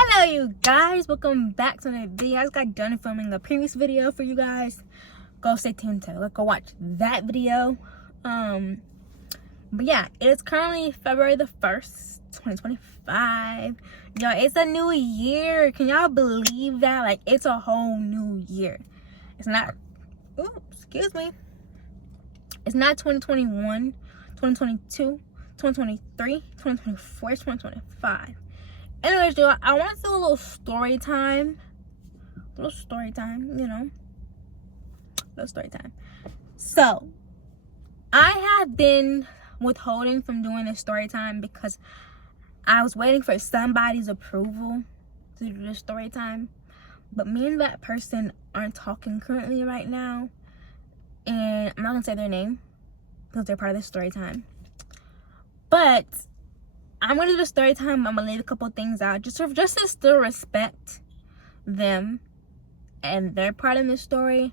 Hello you guys, welcome back to another video. I just got done filming the previous video for you guys. Go stay tuned to go watch that video. But yeah, it is currently February the 1st, 2025. Y'all, it's a new year. Can y'all believe that? Like, it's a whole new year. It's not, excuse me. It's not 2021, 2022, 2023, 2024, it's 2025. Anyways, y'all, I want to do a little story time. Little story time. So, I have been withholding from doing this story time because I was waiting for somebody's approval to do this story time. But me and that person aren't talking currently right now. And I'm not going to say their name because they're part of this story time. But I'm going to do the story time. I'm going to leave a couple things out just to still respect them and their part in this story.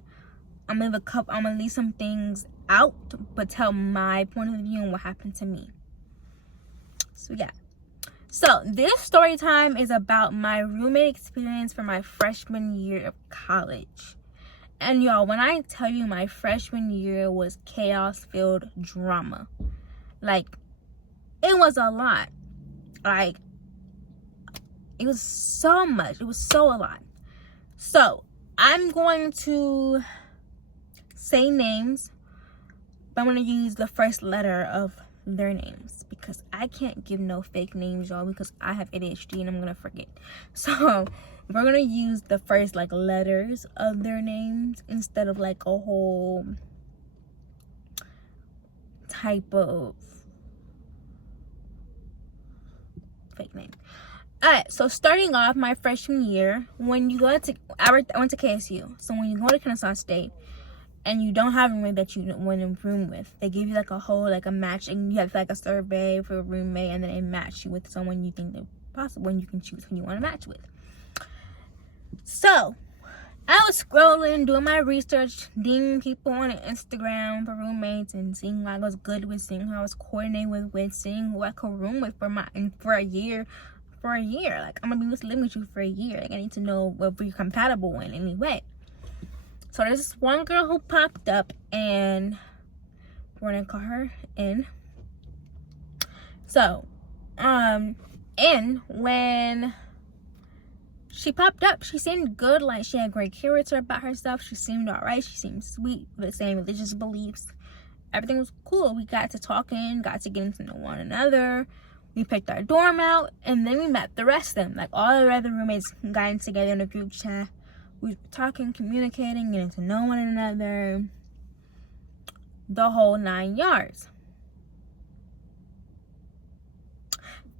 I'm going to leave some things out, but tell my point of view and what happened to me. So yeah. So this story time is about my roommate experience for my freshman year of college. And y'all, when I tell you my freshman year was chaos-filled drama, like, it was a lot. Like, it was so much. It was so a lot. So I'm going to say names, but I'm going to use the first letter of their names because I can't give no fake names, y'all, because I have ADHD and I'm going to forget. So we're going to use the first letters of their names instead of a whole type of fake name. Alright, so starting off my freshman year, when you go to, I went to KSU, so when you go to Kennesaw State and you don't have a roommate that you went in room with, they give you a whole a match, and you have a survey for a roommate, and then they match you with someone you think they're possible, and you can choose who you want to match with. So I was scrolling, doing my research, dinging people on Instagram for roommates, and seeing who I was good with, seeing who I was coordinating with, seeing who I could room with for a year. Like, I'm gonna be living with you for a year. Like, I need to know if we're compatible in any way. So there's this one girl who popped up, and we're gonna call her N. So, when she popped up, she seemed good. Like, she had great character about herself. She seemed alright. She seemed sweet, with the same religious beliefs. Everything was cool. We got to talking, got to getting to know one another. We picked our dorm out, and then we met the rest of them. Like, all the other roommates got together in a group chat. We were talking, communicating, getting to know one another. The whole 9 yards.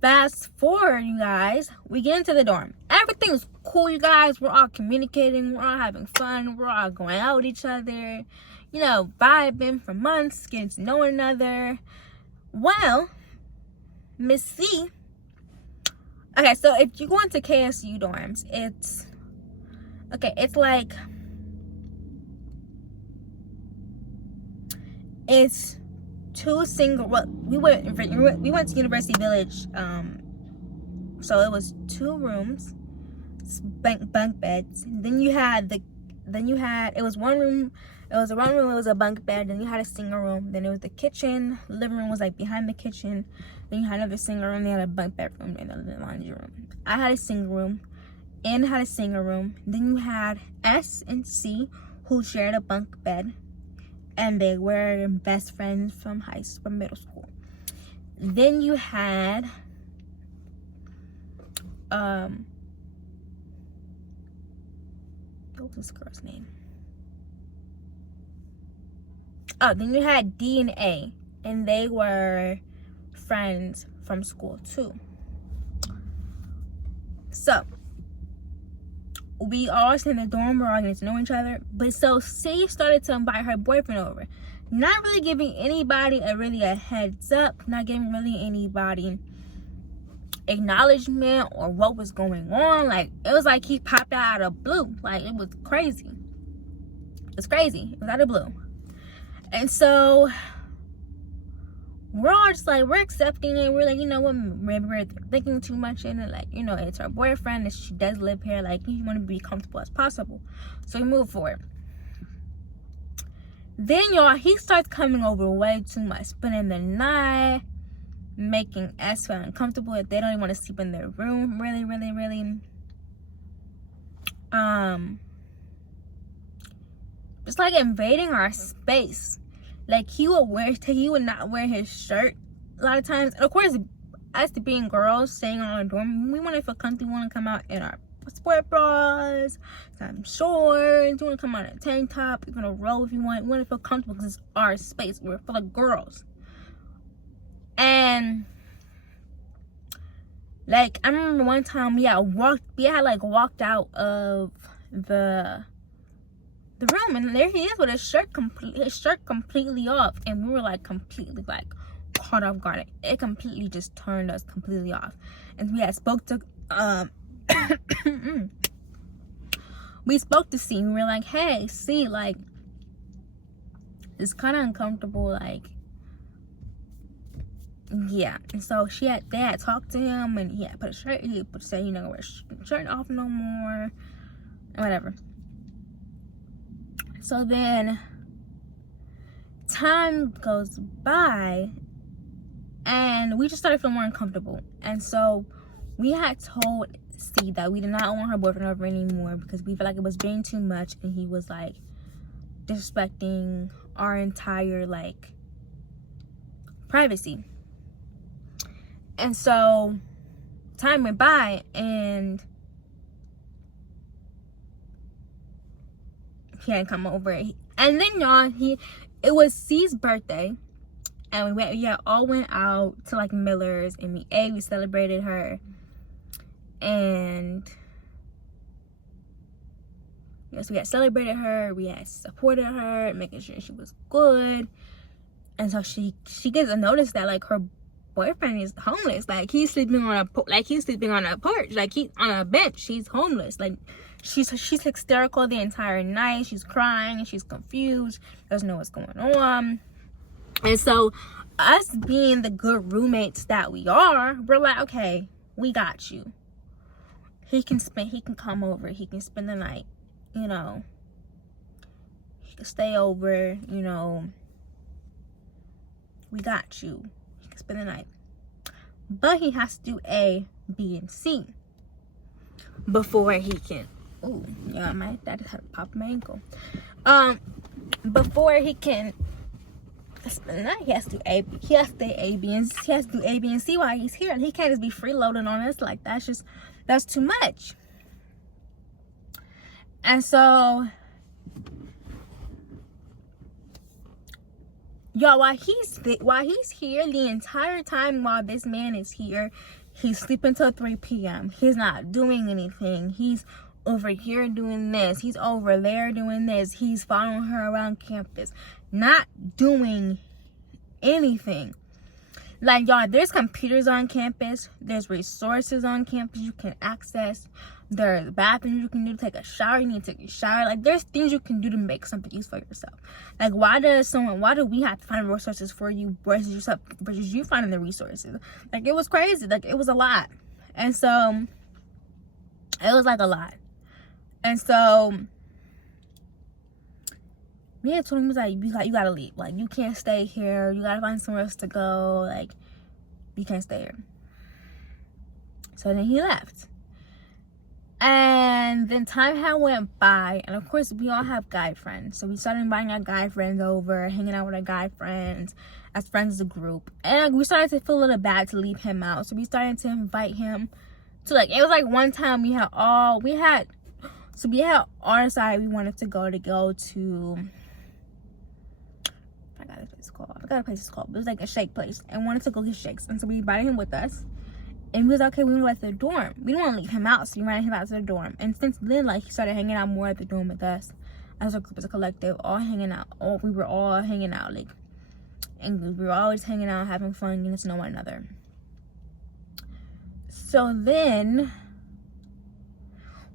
Fast forward, you guys, we get into the dorm. Everything's cool, you guys. We're all communicating. We're all having fun. We're all going out with each other. Vibing for months, getting to know one another. Well, Miss C. Okay, so if you go into KSU dorms, it's two single. Well, we went to University Village, so it was 2 rooms, bunk beds. Then you had it was one room. It was a one room. It was a bunk bed. Then you had a single room. Then it was the kitchen. Living room was behind the kitchen. Then you had another single room. They had a bunk bed room and the laundry room. I had a single room. N had a single room. Then you had S and C, who shared a bunk bed, and they were best friends from middle school. Then you had what was this girl's name? Oh, then you had D and A, and they were friends from school too. So we all stayed in the dorm. We're all getting to know each other. But so C started to invite her boyfriend over, not really giving anybody a heads up, not giving really anybody acknowledgement or what was going on. Like, it was like he popped out of blue. Like, it was crazy. It was out of blue. And so we're all just like, we're accepting it. We're like, you know what, maybe we're thinking too much in it. Like, you know, it's our boyfriend, and she does live here. Like, you want to be comfortable as possible. So we move forward. Then, y'all, he starts coming over way too much, spending the night, making us feel uncomfortable if they don't even want to sleep in their room. Really. Just like invading our space. Like, he would not wear his shirt a lot of times. And of course, us being girls staying on our dorm, we want to feel comfortable. We want to come out in our sport bras, some shorts. You want to come out in a tank top. You're gonna roll if you want. We want to feel comfortable because it's our space. We're full of girls. And like, I remember one time we had walked out of the room, and there he is with his shirt completely off, and we were like completely like caught off guard. It completely just turned us completely off. And we had spoke to C. We were like, hey, C, like, it's kind of uncomfortable, like, yeah. And so they had talked to him, and he had put a shirt, said, you know, wear shirt off no more, whatever. So then time goes by, and we just started feeling more uncomfortable. And so we had told C that we did not want her boyfriend over anymore because we felt like it was being too much, and he was like disrespecting our entire like privacy. And so time went by, and he hadn't come over. And then, y'all, it was C's birthday, and we all went out to like Miller's, and we celebrated her, and yes, we had celebrated her, we had supported her, making sure she was good. And so she gets a notice that like her boyfriend is homeless. Like, he's sleeping on a porch, like he's on a bench. She's homeless. Like, she's hysterical the entire night. She's crying and she's confused, doesn't know what's going on. And so us being the good roommates that we are, we're like, okay, we got you. He can come over, he can spend the night, you know, he can stay over, you know, we got you. He can spend the night. But he has to do A, B, and C before he can. Oh, yeah, my dad just had to pop my ankle. Before he can spend the night, he has to do A, B, and C while he's here. And he can't just be freeloading on us like that. That's too much. And so, y'all, while he's here, the entire time while this man is here, he's sleeping till 3 p.m. He's not doing anything. He's over here doing this. He's over there doing this. He's following her around campus, not doing anything. Like, y'all, there's computers on campus. There's resources on campus you can access. There's bathrooms you can do to take a shower. You need to take a shower. Like, there's things you can do to make something useful for yourself. Like, why do we have to find resources for you versus you finding the resources? Like, it was crazy. Like, it was a lot. And so it was like a lot. And so me and told him, was like, you gotta leave. Like, you can't stay here. You gotta find somewhere else to go. Like, you can't stay here. So then he left. And then time had went by, and of course we all have guy friends, so we started inviting our guy friends over, hanging out with our guy friends as friends as a group. And we started to feel a little bad to leave him out, so we started to invite him to, like, it was like one time we had all decided we wanted to go to I forgot what place it's called, but it was like a shake place, and wanted to go get shakes. And so we invited him with us. And we was okay, we went back to the dorm. We didn't want to leave him out, so we invited him out to the dorm. And since then, like, he started hanging out more at the dorm with us as a group, as a collective, all hanging out. We were all hanging out, like, and we were always hanging out, having fun, getting to know one another. So then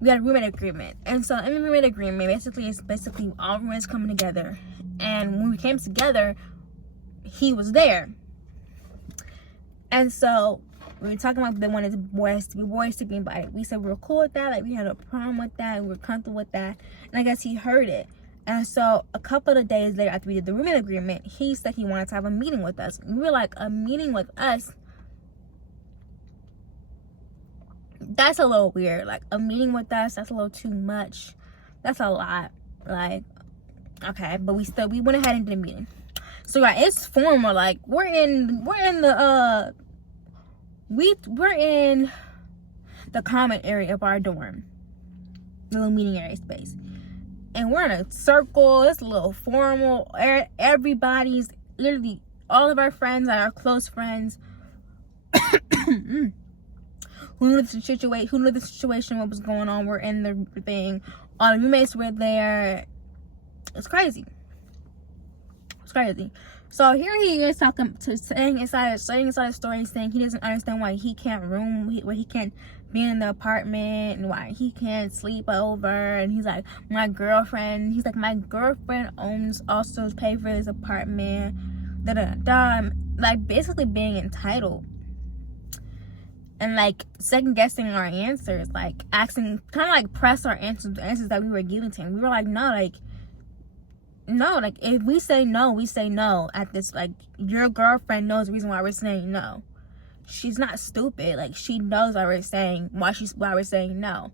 we had a roommate agreement. And so in the roommate agreement, basically all roommates coming together. And when we came together, he was there. And so we were talking about they wanted the boys to be invited. We said we were cool with that, like we had a problem with that, we were comfortable with that. And I guess he heard it. And so a couple of days later, after we did the roommate agreement, he said he wanted to have a meeting with us. And we were like, a meeting with us? That's a little weird. Like, a meeting with us, that's a little too much. That's a lot. Like, okay, but we went ahead and did a meeting. So yeah, it's formal. Like, we're in the common area of our dorm, little meeting area space, and we're in a circle. It's a little formal. Everybody's, literally all of our friends are our close friends. Who knew the situation, what was going on, were in the thing. All the roommates were there. It's crazy. So here he is saying inside the story, saying he doesn't understand why he can't why he can't be in the apartment, and why he can't sleep over. And he's like, my girlfriend also pay for this apartment, like basically being entitled. And like second guessing our answers, like asking, trying to like press our answers that we were giving to him. We were like, no, if we say no, we say no. At this, like, your girlfriend knows the reason why we're saying no. She's not stupid. Like, she knows why we're saying no.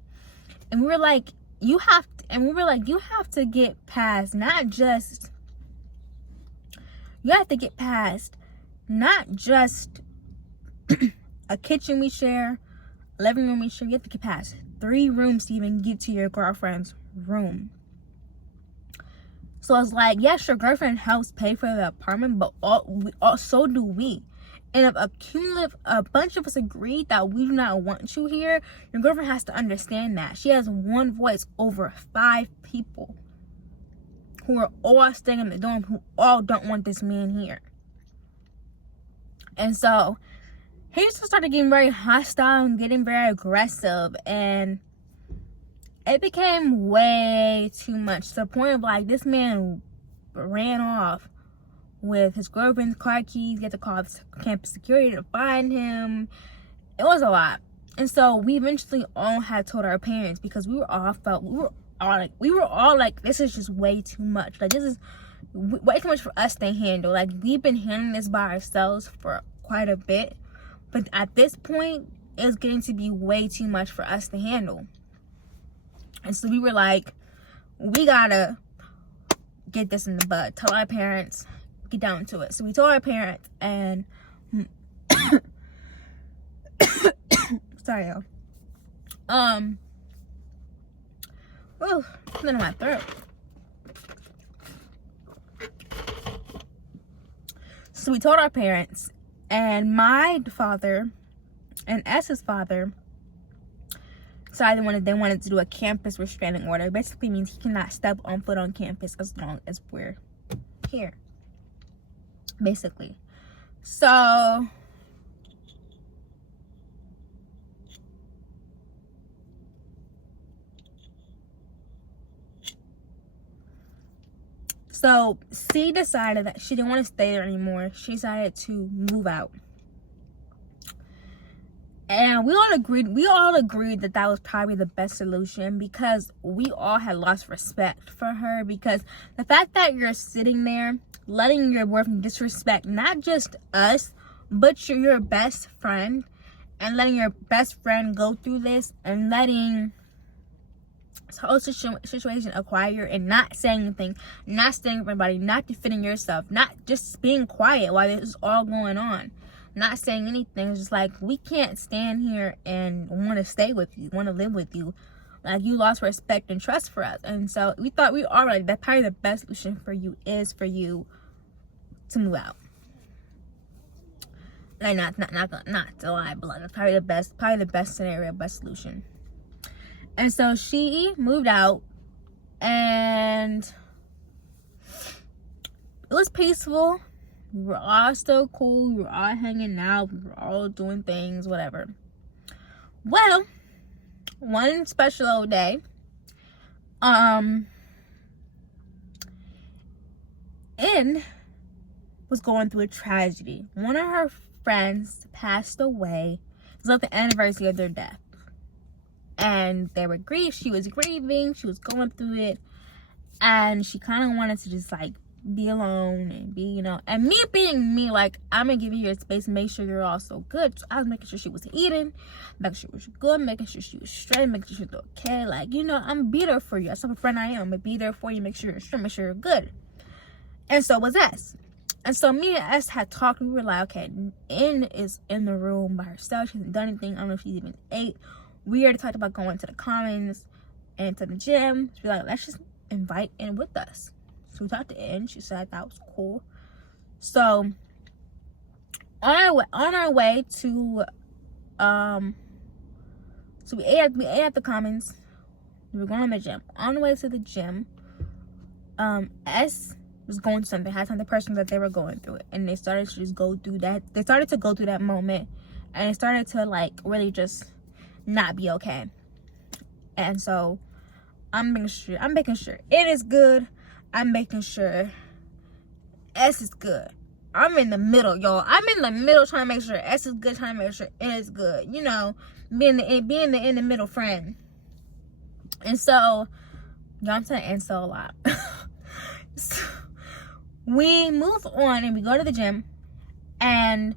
And we were like, you have to get past not just a kitchen we share, a living room we share. You have to get past 3 rooms to even get to your girlfriend's room. So it's like, yes, your girlfriend helps pay for the apartment, but so do we. And if a bunch of us agreed that we do not want you here, your girlfriend has to understand that. She has one voice over 5 people who are all staying in the dorm, who all don't want this man here. And so he just started getting very hostile and getting very aggressive, and it became way too much, to the point of like, this man ran off with his girlfriend's car keys. He had to call campus security to find him. It was a lot. And so we eventually all had told our parents, because we were all like, this is just way too much. Like, this is way too much for us to handle. Like, we've been handling this by ourselves for quite a bit, but at this point, it's getting to be way too much for us to handle. And so we were like, we gotta get this in the bud. Tell our parents, get down to it. So we told our parents, and sorry, y'all. Oh, something in my throat. So we told our parents, and my father and S's father decided they wanted to do a campus restraining order. It basically means he cannot step on foot on campus as long as we're here, basically. So C decided that she didn't want to stay there anymore. She decided to move out. And we all agreed that that was probably the best solution, because we all had lost respect for her. Because the fact that you're sitting there letting your boyfriend disrespect not just us, but your best friend, and letting your best friend go through this, and letting this whole situation acquire, and not saying anything, not saying for anybody, not defending yourself, not just being quiet while this is all going on. Not saying anything. It's just like, we can't stand here and want to stay with you, want to live with you. Like, you lost respect and trust for us. And so we thought, we are like, that probably the best solution for you is for you to move out. Like, not to lie, but like, that's probably the best scenario, best solution. And so she moved out, and it was peaceful. We were all still cool. We were all hanging out. We were all doing things, whatever. Well, one special old day, N was going through a tragedy. One of her friends passed away. It was like the anniversary of their death. And they were she was grieving, she was going through it, and she kind of wanted to just like be alone and be, you know, and me being me, like, I'm gonna give you your space, make sure you're also good. So I was making sure she was eating, making sure she was good, making sure she was straight, making sure she was okay. Like, you know, I'm be there for you. That's the type of friend I am. I'm gonna be there for you, make sure you're straight, make sure you're good. And so was S. And so me and S had talked. We were like, okay, N is in the room by herself. She hasn't done anything. I don't know if she's even ate. We already talked about going to the commons and to the gym. So we're like, let's just invite N with us. So we talked to N. She said that was cool. So on our way to so we ate at the commons. We were going to the gym. On the way to the gym, S was going through something, had something personal that they were going through, and they started to just go through that. They started to go through that moment, and it started to like really just not be okay. And so I'm making sure it is good. I'm making sure S is good. I'm in the middle, y'all. I'm in the middle trying to make sure S is good, trying to make sure N is good. You know, being the in the middle friend. And so, y'all, I'm saying and so a lot. So, we move on and we go to the gym, and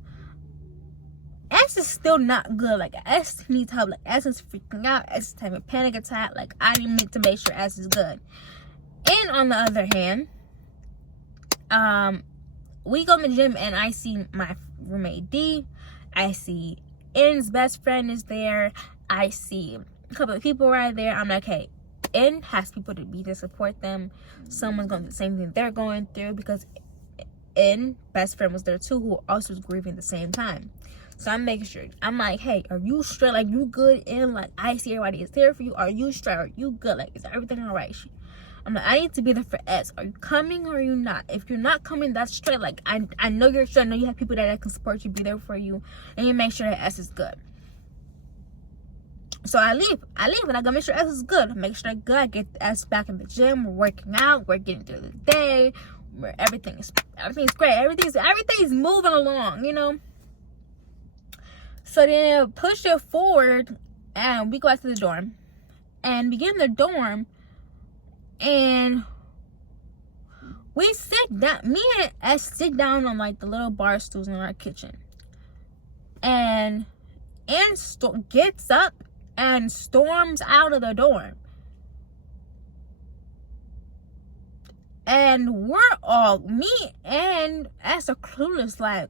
S is still not good. Like, S needs help. Like, S is freaking out. S is having a panic attack. Like, I need to make sure S is good. And on the other hand, we go to the gym and I see my roommate D. I see N's best friend is there. I see a couple of people right there. I'm like, hey, N has people to be to support them. Someone's going through the same thing they're going through, because N best friend was there too, who also was grieving at the same time. So I'm making sure. I'm like, hey, are you straight? Like, you good? N, like, I see everybody is there for you. Are you straight? Are you good? Like, is everything all right? I'm like, I need to be there for S. Are you coming or are you not? If you're not coming, that's straight. Like, I know you're straight. I know you have people that can support you, be there for you, and you make sure that S is good. So I leave and I go make sure S is good. Make sure I'm good. I get S back in the gym. We're working out. We're getting through the day. Where everything's great. Everything's moving along, you know. So then push it forward, and we go out to the dorm, and we get in the dorm, and we sit down. Me and S sit down on like the little bar stools in our kitchen, and Ann gets up and storms out of the dorm. And we're all, me and as a clueless, like,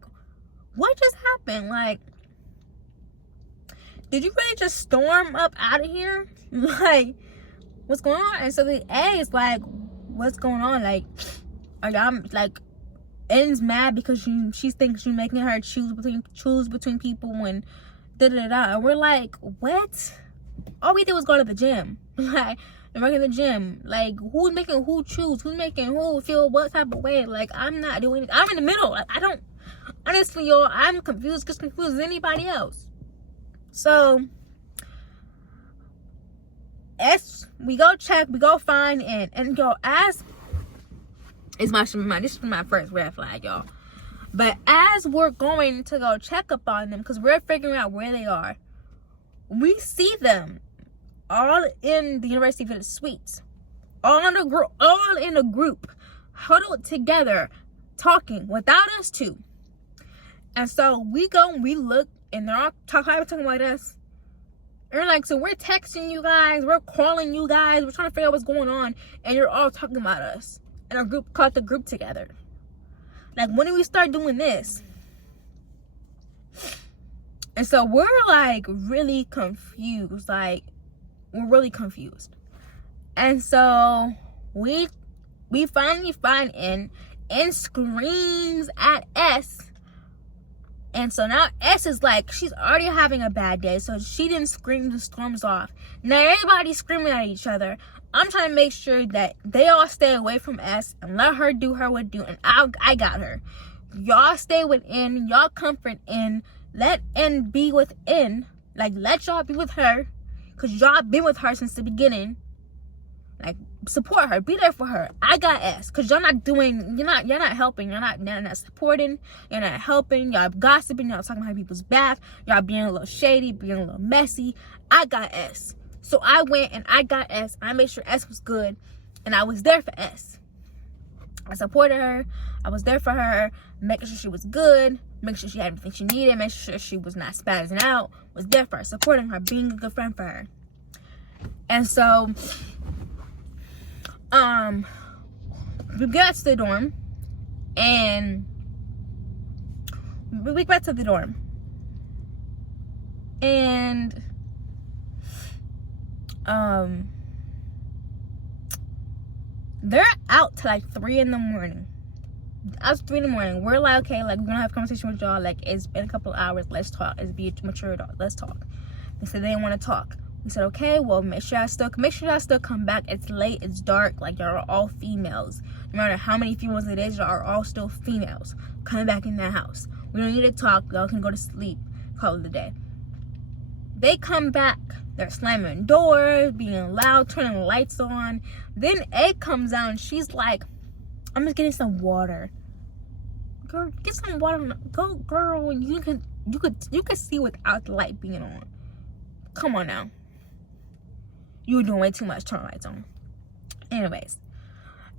what just happened? Like, did you really just storm up out of here? Like, what's going on? And so the A is like, what's going on? Like, are y'all, like, N's mad because she thinks you're making her choose between people when da-da-da. And we're like, what? All we did was go to the gym. Like, and work in the gym. Like, who's making who choose? Who's making who feel what type of way? Like, I'm not doing it. I'm in the middle. Like, I don't, honestly, y'all, I'm confused, just confused as anybody else. So, we go check, we go find and yo, as is this is my first red flag, y'all. But as we're going to go check up on them, because we're figuring out where they are, we see them all in the University Village suites, all in a group, huddled together, talking without us two. And so we go and we look, and they're all talking about us. And we're like, so we're texting you guys, we're calling you guys, we're trying to figure out what's going on, and you're all talking about us. And our group caught the group together. Like, when did we start doing this? And so we're like really confused. Like, we're really confused. And so we finally find N screams at S. And so now S is like, she's already having a bad day, so she didn't scream the storms off. Now everybody's screaming at each other. I'm trying to make sure that they all stay away from S and let her do her what do, and I got her. Y'all stay with N, y'all comfort N, let N be with N. Like, let y'all be with her, because y'all been with her since the beginning. Like, support her, be there for her. I got S, because you're not helping, you're not supporting, you're not helping, y'all gossiping, y'all talking behind people's back, y'all being a little shady, being a little messy. I got S. So I went and I got S. I made sure S was good, and I was there for S. I supported her. I was there for her, making sure she was good, making sure she had everything she needed, making sure she was not spazzing out, was there for her, supporting her, being a good friend for her. And so, we got to the dorm, and we got to the dorm, and they're out till like 3 in the morning. I was 3 in the morning. We're like, okay, like, we're gonna have a conversation with y'all. Like, it's been a couple of hours. Let's talk. Let's be mature adult. Let's talk. They said they didn't want to talk. We said, okay, well, make sure I still come back. It's late. It's dark. Like, y'all are all females. No matter how many females it is, y'all are all still females. Coming back in that house. We don't need to talk. Y'all can go to sleep. Call it a day. They come back. They're slamming doors, being loud, turning the lights on. Then A comes out and she's like, I'm just getting some water. Girl, get some water. Go, girl. You could see without the light being on. Come on now. You're doing way too much. Turn the lights on. Anyways.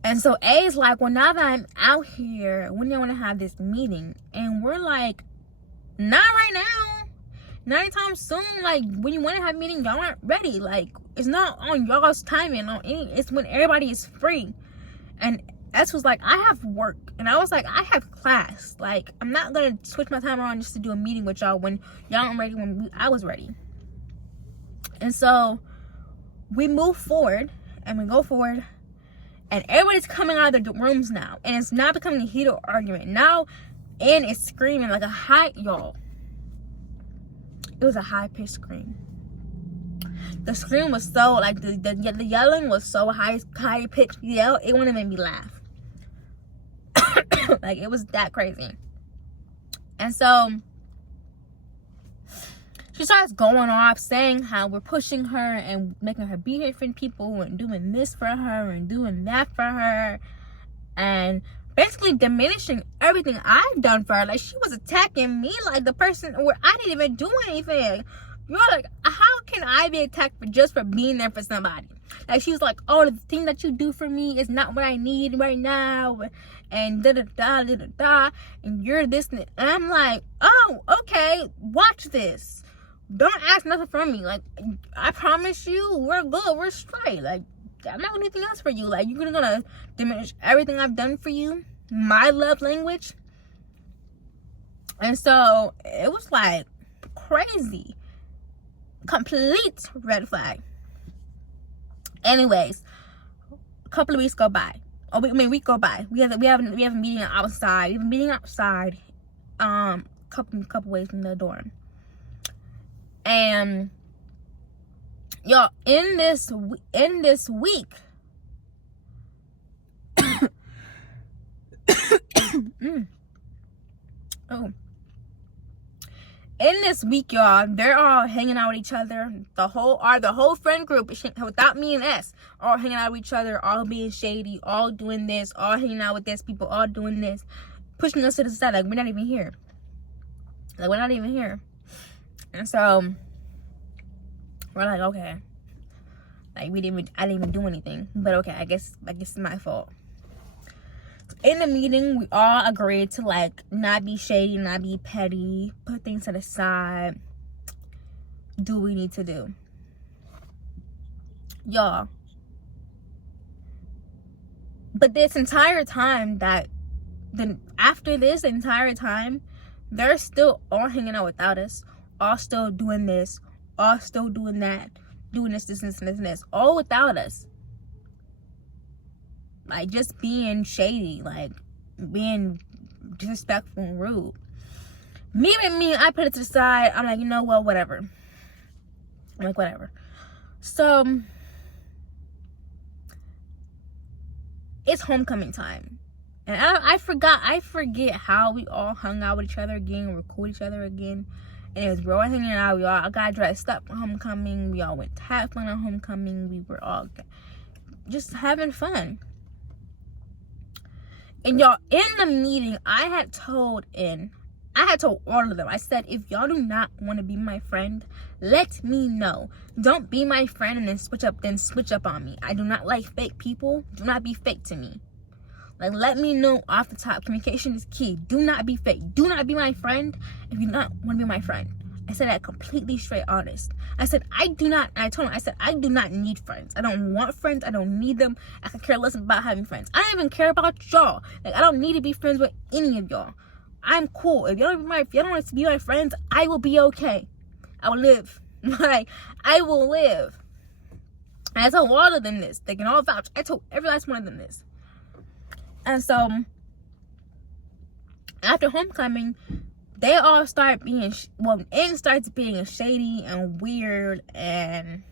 And so A is like, well, now that I'm out here, when do you want to have this meeting? And we're like, not right now. Not anytime soon. Like, when you want to have a meeting, y'all aren't ready. Like, it's not on y'all's timing. It's when everybody is free. And S was like, I have work. And I was like, I have class. Like, I'm not going to switch my time around just to do a meeting with y'all when y'all aren't ready when I was ready. And so we move forward and we go forward, and everybody's coming out of the rooms now, and it's not becoming a heated argument. Now Ann is screaming like a high, y'all. It was a high-pitched scream. The scream was so, like, the yelling was so high-pitched yell, it wouldn't make me laugh. Like, it was that crazy. And so she starts going off, saying how we're pushing her and making her be here for people and doing this for her and doing that for her, and basically diminishing everything I've done for her. Like, she was attacking me like the person where I didn't even do anything. You're like, how can I be attacked for being there for somebody? Like, she was like, oh, the thing that you do for me is not what I need right now, and da-da-da, and you're this, and I'm like, oh, okay, watch this. Don't ask nothing from me. Like, I promise you, we're good, we're straight. Like, I'm not gonna do anything else for you. Like, you're gonna diminish everything I've done for you, my love language. And so it was like crazy, complete red flag. Anyways, a couple of weeks go by. Week go by. We have a meeting outside. We have a meeting outside, couple ways from the dorm. And y'all, in this week, in this week, y'all, they're all hanging out with each other. The whole friend group, without me and S, all hanging out with each other, all being shady, all doing this, all hanging out with this people, all doing this, pushing us to the side, like we're not even here. And so we're like, okay, like I didn't even do anything, but okay, I guess it's my fault. In the meeting, we all agreed to, like, not be shady, not be petty, put things to the side, do what we need to do. Y'all. But this entire time after this entire time, they're still all hanging out without us, all still doing this, all still doing that, doing this, all without us. Like, just being shady, like, being disrespectful and rude. Me, I put it to the side. I'm like, you know what, whatever. I'm like, whatever. So, it's homecoming time. And I forget how we all hung out with each other again, recorded each other again. And we're all hanging out. We all got dressed up for homecoming. We all went to have fun on homecoming. We were all just having fun. And y'all, in the meeting, I had told all of them, I said, if y'all do not want to be my friend, let me know. Don't be my friend and then switch up on me. I do not like fake people. Do not be fake to me. Like, let me know off the top. Communication is key. Do not be fake. Do not be my friend if you do not want to be my friend. I said that completely straight honest. I said, I do not need friends. I don't want friends. I don't need them. I could care less about having friends. I don't even care about y'all. Like, I don't need to be friends with any of y'all. I'm cool. If y'all don't want to be my friends, I will be okay. I will live. Like, I will live. And I told all of them this. They can all vouch. I told every last one of them this. And so, after homecoming, they all start being, it starts being shady and weird. And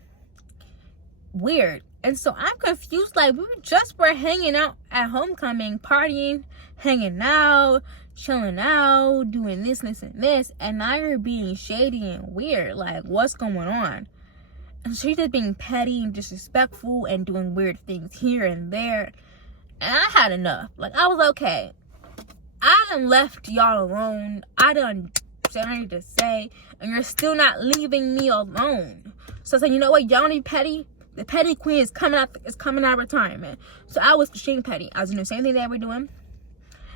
so I'm confused. Like, we were hanging out at homecoming, partying, hanging out, chilling out, doing this, and this. And now you're being shady and weird. Like, what's going on? And she's just being petty and disrespectful and doing weird things here and there. And I had enough. Like, I was okay. I done left y'all alone. I done said what I need to say. And you're still not leaving me alone. So I said, you know what? Y'all need petty. The petty queen is coming out of retirement. So I was being petty. I was doing the same thing they were doing.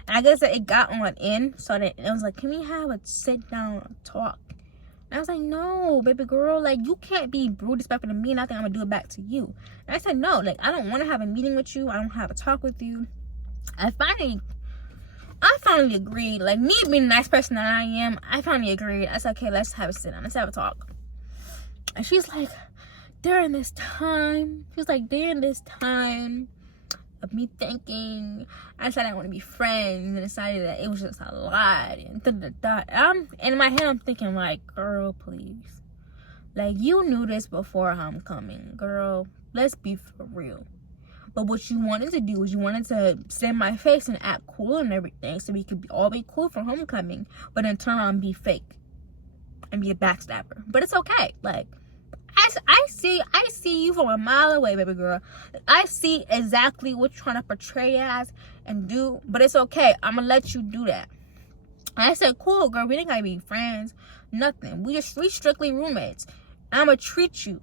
And I guess that it got on in. So that it was like, can we have a sit down talk? And I was like, no, baby girl. Like, you can't be rude, disrespectful to me. And I think I'm going to do it back to you. And I said, no. Like, I don't want to have a meeting with you. I don't have a talk with you. I finally agreed. Like, me being the nice person that I am, I finally agreed. I said, okay, let's have a sit down. Let's have a talk. And she's like, during this time of me thinking, I decided I want to be friends and decided that it was just a lot. And in my head, I'm thinking, like, girl, please. Like, you knew this before homecoming. Girl, let's be for real. But what you wanted to do was you wanted to sit in my face and act cool and everything so we could all be cool for homecoming, but then turn around and be fake and be a backstabber. But it's okay. Like, I see you from a mile away, baby girl. I see exactly what you're trying to portray as and do, but it's okay. I'm gonna let you do that. And I said, cool, girl. We didn't gotta be friends. Nothing. We strictly roommates. I'm gonna treat you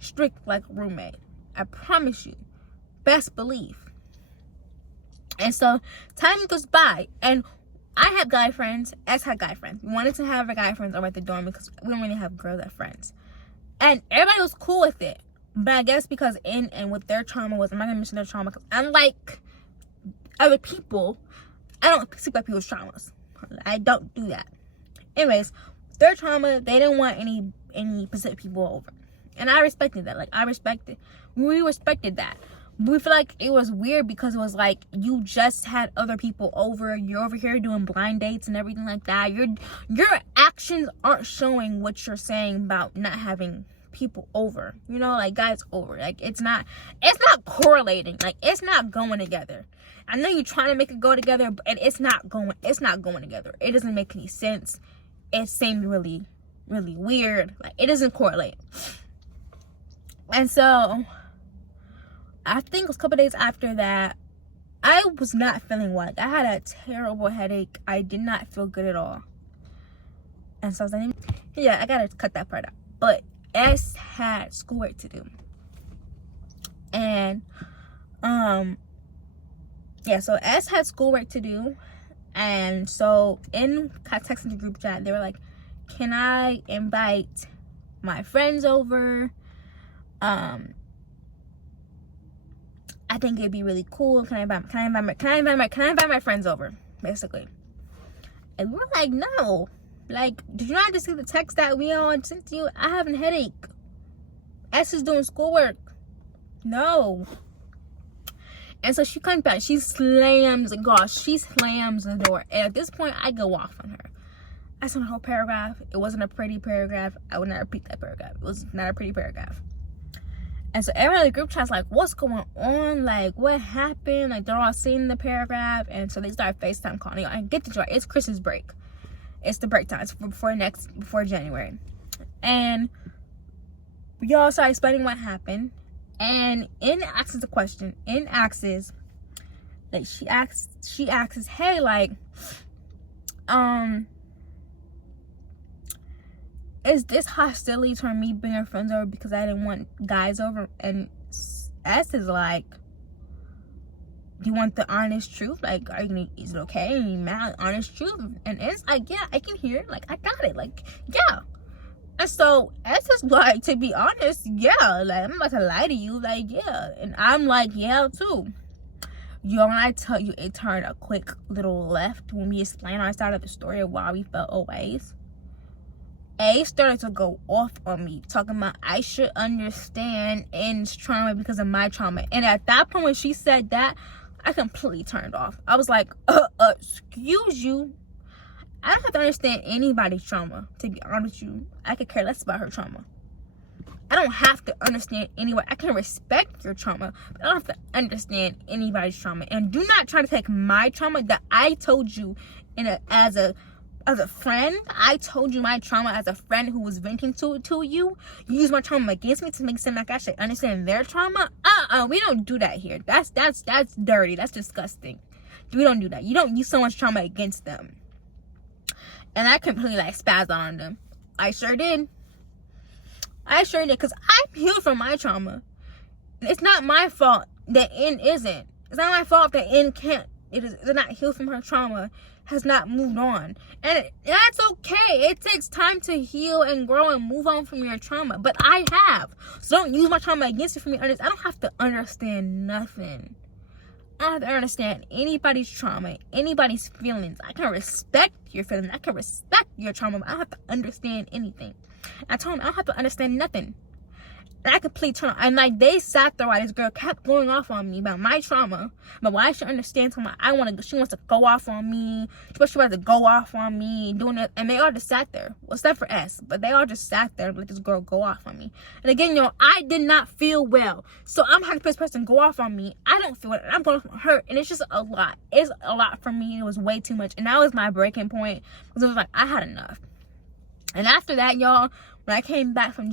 strict like a roommate. I promise you. Best believe. And so time goes by, and I have guy friends. S had guy friends. We wanted to have our guy friends over at the dorm because we don't really have girls as friends. And everybody was cool with it. But I guess because with their trauma was, I'm not gonna mention their trauma because unlike other people, I don't speak about people's traumas. I don't do that. Anyways, their trauma, they didn't want any Pacific people over. And I respected that. Like, we respected that. We feel like it was weird because it was like you just had other people over. You're over here doing blind dates and everything like that. Your actions aren't showing what you're saying about not having people over. You know, like guys over. Like it's not correlating. Like it's not going together. I know you're trying to make it go together, but it's not going together. It doesn't make any sense. It seemed really, really weird. Like it doesn't correlate. And so I think it was a couple days after that, I was not feeling well. Like, I had a terrible headache. I did not feel good at all. And so I was like, yeah, I gotta cut that part out. But S had schoolwork to do. And, yeah, so S had schoolwork to do. And so in texting the group chat, they were like, can I invite my friends over? I think it'd be really cool. Can I invite my friends over? Basically. And we're like, no. Like, did you not just see the text that we all sent to you? I have a headache. S is doing schoolwork. No. And so she comes back. She slams the door. And at this point, I go off on her. I sent a whole paragraph. It wasn't a pretty paragraph. I would not repeat that paragraph. It was not a pretty paragraph. And so everyone in the group chat's like, what's going on? Like, what happened? Like, they're all seeing the paragraph. And so they start FaceTime calling. And get the joy. It's Christmas break. It's the break time. It's before January. And we all started explaining what happened. And in asks the question, in asks, like she asks, hey, like, is this hostility toward me bringing friends over because I didn't want guys over? And S is like, do you want the honest truth? Like, are you gonna, is it okay? Are you mad? Honest truth? And it's like, yeah, I can hear it. Like, I got it. Like, yeah. And so S is like, to be honest, yeah. Like, I'm not gonna lie to you. Like, yeah. And I'm like, yeah, too. Yo, when I tell you, it turned a quick little left when we explained our side of the story of why we felt always. A started to go off on me, talking about I should understand N's trauma because of my trauma. And at that point, when she said that, I completely turned off. I was like, excuse you. I don't have to understand anybody's trauma, to be honest with you. I could care less about her trauma. I don't have to understand anybody. I can respect your trauma, but I don't have to understand anybody's trauma. And do not try to take my trauma that I told you as a friend. I told you my trauma as a friend who was venting to you. You use my trauma against me to make it seem like I should understand their trauma. We don't do that here. That's dirty. That's disgusting. We don't do that. You don't use someone's trauma against them. And I completely like spazzed on them. I sure did. Because I'm healed from my trauma. It's not my fault that N isn't. It's not my fault that N can't. It is not healed from her trauma. Has not moved on. And that's okay. It takes time to heal and grow and move on from your trauma. But I have. So don't use my trauma against you for me. I don't have to understand nothing. I don't have to understand anybody's trauma, anybody's feelings. I can respect your feelings. I can respect your trauma, but I don't have to understand anything. I told him I don't have to understand nothing. And I completely turned on. And like they sat there while this girl kept going off on me about my trauma, but why I should understand something. She wants to go off on me. She wants to go off on me, doing it. And they all just sat there. Well, except for S, but they all just sat there and let this girl go off on me. And again, I did not feel well. So I'm having this person go off on me. I don't feel it. And I'm going off on her. And it's just a lot. It's a lot for me. It was way too much. And that was my breaking point. Because it was like, I had enough. And after that, y'all, when I came back from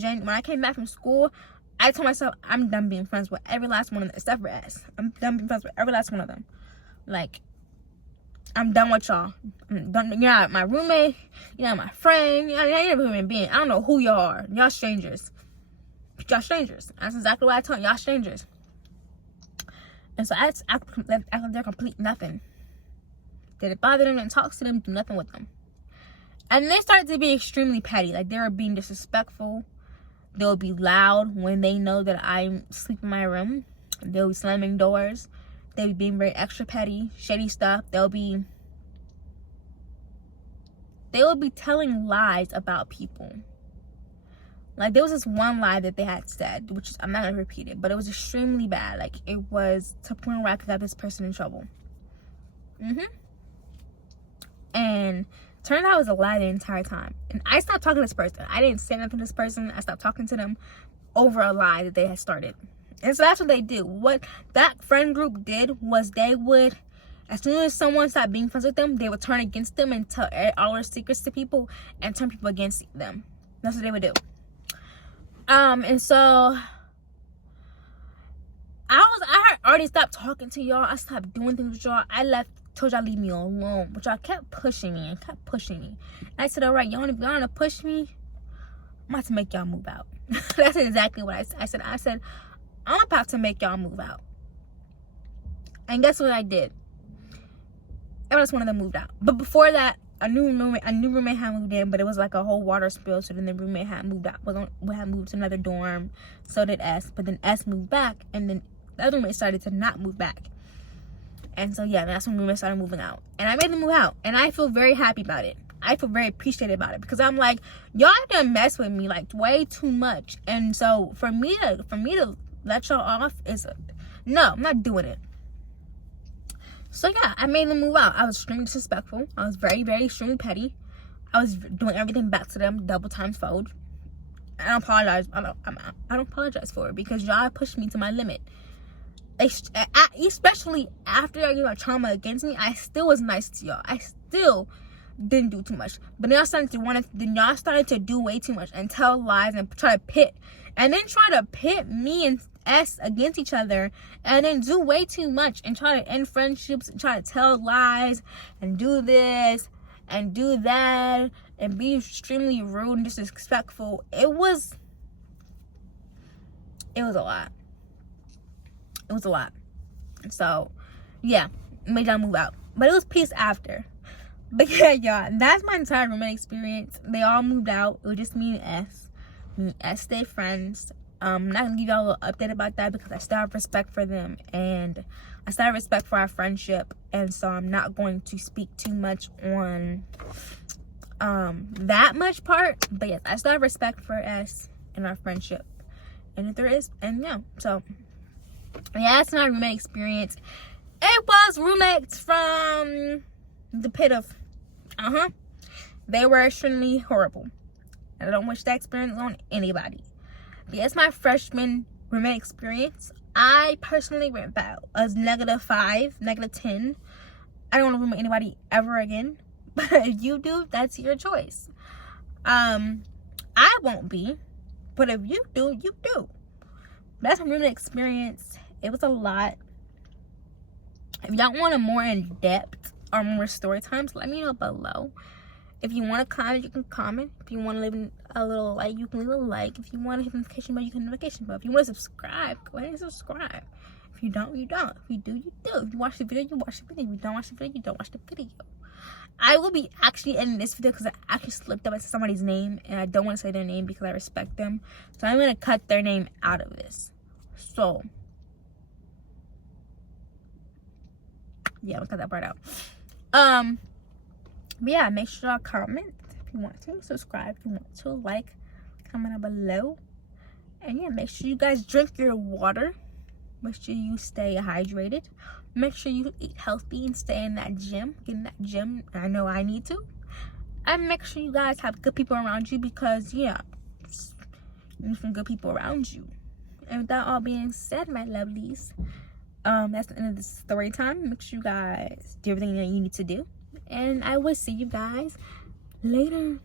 school, I told myself I'm done being friends with every last one of them, except for S. I'm done being friends with every last one of them. Like, I'm done with y'all. I'm done. You're not my roommate. You're not my friend. You're not even a human being. I don't know who y'all are. Y'all strangers. Y'all strangers. That's exactly what I told y'all strangers. And so I left their complete nothing. Didn't bother them, didn't talk to them, do nothing with them. And they started to be extremely petty. Like, they were being disrespectful. They'll be loud when they know that I'm asleep in my room. They'll be slamming doors. They'll be being very extra petty, shady stuff. They'll be telling lies about people. Like, there was this one lie that they had said, which I'm not going to repeat it, but it was extremely bad. Like, it was to the point where I could have this person in trouble. And turned out it was a lie the entire time. And I stopped talking to this person. I didn't say nothing to this person. I stopped talking to them over a lie that they had started. And so that's what they did. What that friend group did was they would, as soon as someone stopped being friends with them, they would turn against them and tell all their secrets to people and turn people against them. That's what they would do. And so I had already stopped talking to y'all. I stopped doing things with y'all. I left. Told y'all leave me alone, but y'all kept pushing me. And I said, all right, y'all want to push me? I'm about to make y'all move out. That's exactly what I said. I said, I'm about to make y'all move out. And guess what I did? Every last one of them moved out. But before that, a new roommate had moved in, but it was like a whole water spill. So then the roommate had moved out. We had moved to another dorm. So did S. But then S moved back, and then the other roommate started to not move back. And so, yeah, that's when roommates started moving out. And I made them move out. And I feel very happy about it. I feel very appreciated about it. Because I'm like, y'all gonna mess with me, like, way too much. And so, for me to let y'all off is, no, I'm not doing it. So, yeah, I made them move out. I was extremely disrespectful. I was very, very extremely petty. I was doing everything back to them, double times fold. I don't apologize. I don't apologize for it. Because y'all pushed me to my limit. Especially after y'all trauma against me, I still was nice to y'all. I still didn't do too much. But then y'all started to do way too much and tell lies and try to pit me S against each other, and then do way too much and try to end friendships and try to tell lies and do this and do that and be extremely rude and disrespectful. It was a lot. It was a lot. So yeah, made y'all move out, but it was peace after. But yeah, y'all, that's my entire roommate experience. They all moved out. It was just me and S. Me and S stayed friends. I'm not gonna give y'all a little update about that because I still have respect for them and I still have respect for our friendship, and so I'm not going to speak too much on that much part. But yes, I still have respect for S and our friendship, and if there is, and yeah, so yeah, that's my roommate experience. It was roommates from the pit of they were extremely horrible. I don't wish that experience on anybody. But yes, my freshman roommate experience, I personally went about as -5, -10. I don't want to room with anybody ever again. But if you do, that's your choice. I won't be, but if you do, you do. That's my roommate experience. It was a lot. If y'all want a more in-depth or more story times, let me know below. If you want to comment, you can comment. If you want to leave a little like, you can leave a like. If you want to hit the notification bell, you can hit the notification bell. If you want to subscribe, go ahead and subscribe. If you don't, you don't. If you do, you do. If you watch the video, you watch the video. If you don't watch the video, you don't watch the video. I will be actually ending this video because I actually slipped up into somebody's name and I don't want to say their name because I respect them. So I'm going to cut their name out of this. So yeah, I'm gonna cut that part out. But yeah, make sure y'all comment if you want to, subscribe if you want to, like, comment down below, and yeah, make sure you guys drink your water. Make sure you stay hydrated. Make sure you eat healthy and stay in that gym. Get in that gym. I know I need to. And make sure you guys have good people around you because yeah, you need some good people around you. And with that all being said, my lovelies, that's the end of the story time. Make sure you guys do everything that you need to do, and I will see you guys later.